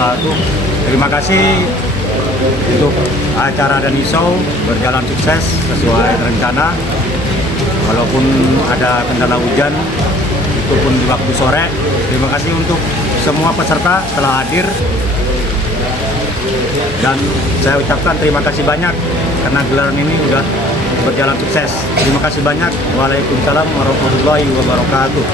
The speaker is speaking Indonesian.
wabarakatuh. Terima kasih untuk acara Dhany Show berjalan sukses sesuai rencana. Walaupun ada kendala hujan, itu pun di waktu sore. Terima kasih untuk semua peserta telah hadir. Dan saya ucapkan terima kasih banyak karena gelaran ini sudah berjalan sukses. Terima kasih banyak. Waalaikumsalam warahmatullahi wabarakatuh.